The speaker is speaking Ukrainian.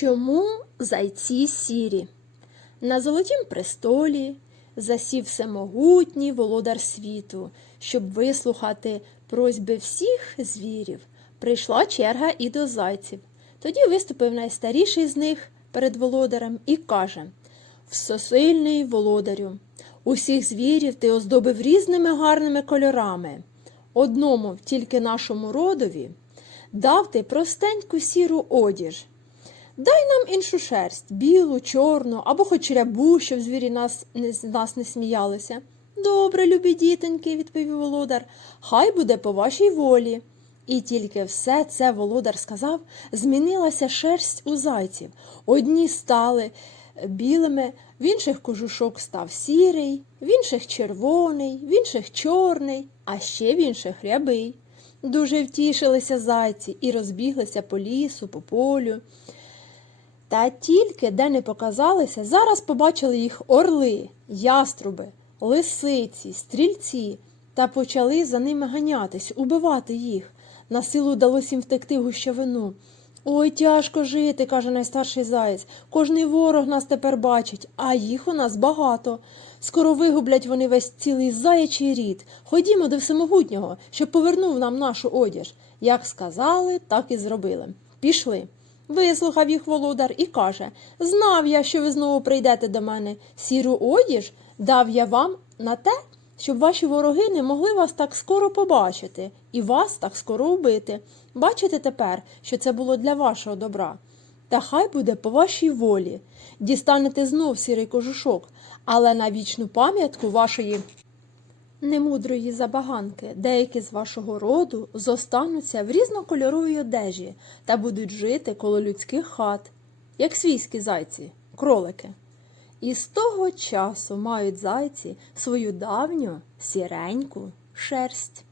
Чому зайці сірі? На золотім престолі засів всемогутній володар світу, щоб вислухати просьби всіх звірів. Прийшла черга і до зайців. Тоді виступив найстаріший з них перед володарем і каже Всесильний володарю, усіх звірів ти оздобив різними гарними кольорами. Одному тільки нашому родові дав ти простеньку сіру одіж. Дай нам іншу шерсть, білу, чорну або хоч рябу, щоб звірі нас не, нас не сміялися. Добре, любі дітоньки, відповів володар, хай буде по вашій волі. І тільки все це володар сказав, змінилася шерсть у зайців. Одні стали білими, в інших кожушок став сірий, в інших червоний, в інших чорний, а ще в інших рябий. Дуже втішилися зайці і розбіглися по лісу, по полю. Та тільки, де не показалися, зараз побачили їх орли, яструби, лисиці, стрільці, та почали за ними ганятись, убивати їх. На силу вдалося їм втекти гущавину. Ой, тяжко жити, каже найстарший заєць. Кожний ворог нас тепер бачить, а їх у нас багато. Скоро вигублять вони весь цілий заячий рід. Ходімо до всемогутнього, щоб повернув нам нашу одіж. Як сказали, так і зробили. Пішли. Вислухав їх володар і каже Знав я, що ви знову прийдете до мене. Сіру одіж дав я вам на те, щоб ваші вороги не могли вас так скоро побачити і вас так скоро вбити. Бачите тепер, що це було для вашого добра. Та хай буде по вашій волі. Дістанете знов сірий кожушок, але на вічну пам'ятку вашої немудрої забаганки деякі з вашого роду зостануться в різнокольоровій одежі та будуть жити коло людських хат, як свійські зайці, кролики. І з того часу мають зайці свою давню сіреньку шерсть.